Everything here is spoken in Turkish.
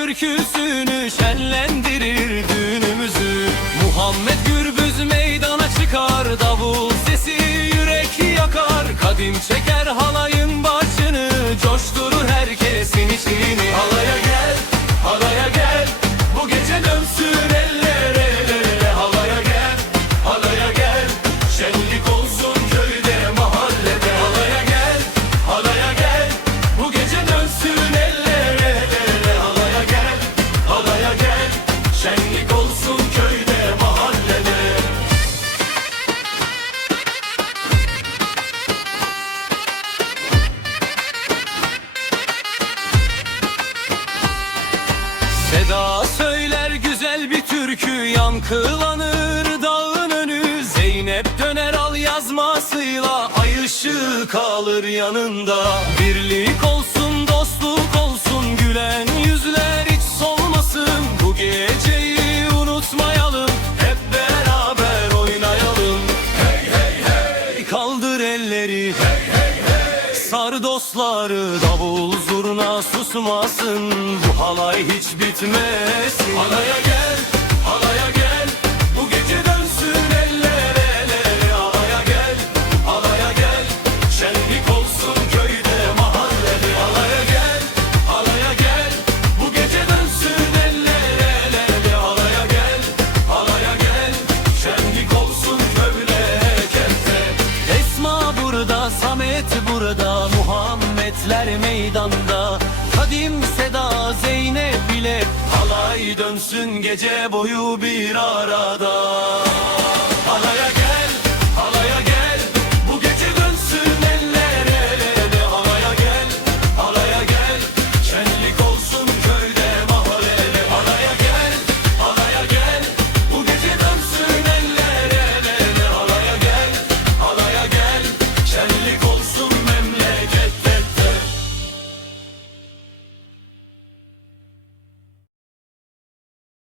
türküsünü şenlendirir düğünümüzü. Muhammed Gürbüz meydana çıkar, davul sesi yürek yakar. Kadim çeker halayın başını, coşturur herkesin içini. Halaya gel, halaya gel, bu gece dönsün eller el ele. Halaya gel, halaya gel, şenlik olsun köyde mahallede. Halaya gel, halaya gel, bu gece dönsün eller el ele. Halaya gel, halaya gel, şenlik olsun köyde mahallede. Seda söyler güzel bir türkü, yankılanır dağın önü. Zeynep döner al yazmasıyla, ay ışığı kalır yanında. Birlik olsun, dostluk olsun, gülen yüzler hiç solmasın. Bu geceyi unutmayalım, hep beraber oynayalım. Hey hey hey, kaldır elleri, hey hey hey, sar dostları, davul zurna susmasın. Bu halay hiç bitmesin. Halaya gel, halaya gel, bu gece dönsün eller el ele. Halaya gel, halaya gel, şenlik olsun köyde mahallede. Halaya gel, halaya gel, bu gece dönsün eller el ele. Halaya gel, halaya gel, şenlik olsun köyde kentte. Esma burada, Samet burada, Muhammedler meydanda. Kadim, Seda, Zeynep ile halay dönsün gece boyu bir arada. Halaya